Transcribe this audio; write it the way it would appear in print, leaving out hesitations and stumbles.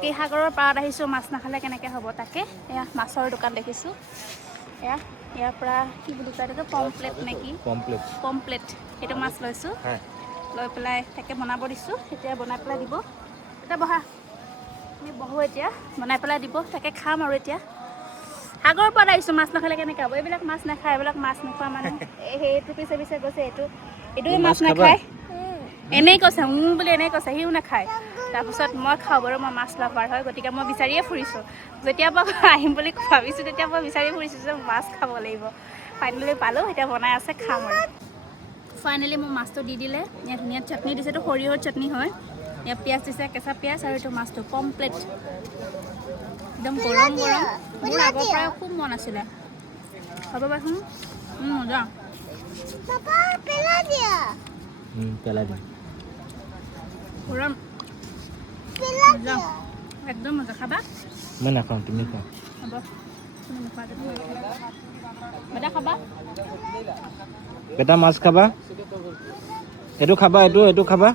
বাকী সাগৰৰ পাৰত আহিছোঁ মাছ নাখালে কেনেকৈ হ'ব তাকে এয়া মাছৰ দোকান দেখিছোঁ এয়া ইয়াৰ পৰা কি বুলি কয় এইটো পমপ্লেট নেকি পমপ্লেট সেইটো মাছ লৈছোঁ লৈ পেলাই তাকে বনাব দিছোঁ এতিয়া বনাই পেলাই দিব এতিয়া বহা আমি বহোঁ এতিয়া বনাই পেলাই দিব তাকে খাম আৰু এতিয়া সাগৰৰ পাৰত আহিছোঁ মাছ নাখালে কেনেকৈ হ'ব এইবিলাক মাছ নাখায় এইবিলাক মাছ নোখোৱা মানুহ সেইটো পিছে পিছে গৈছে এইটোৱে মাছ নাখায় এনেই কৈছে বুলি এনেই কৈছে সিও নাখায় তাৰপিছত মই খাওঁ বাৰু মই মাছ লাভাৰ হয় গতিকে মই বিচাৰিয়ে ফুৰিছোঁ যেতিয়াৰ পৰা আহিম বুলি ভাবিছোঁ তেতিয়াৰ পৰা বিচাৰি ফুৰিছোঁ যে মাছ খাব লাগিব ফাইনেলি পালোঁ এতিয়া বনাই আছে খাম আৰু ফাইনেলি মোৰ মাছটো দি দিলে ইয়াত ধুনীয়া চাটনি দিছে এইটো সৰিয়হৰ চাটনি হয় ইয়াত পিঁয়াজ দিছে কেঁচা পিঁয়াজ আৰু এইটো মাছটো পমপ্লেট একদম গৰম গৰম মোৰ আগৰ পৰাই খুব মন আছিলে খাব পাইছোন মজা গৰম মজা একদম মজা খাবা মই নাখাওঁ তুমি খোৱা হ'ব তুমি নোখোৱা যদি বেটা খাবা বেটা মাছ খাবা এইটো খাবা এইটো খাবা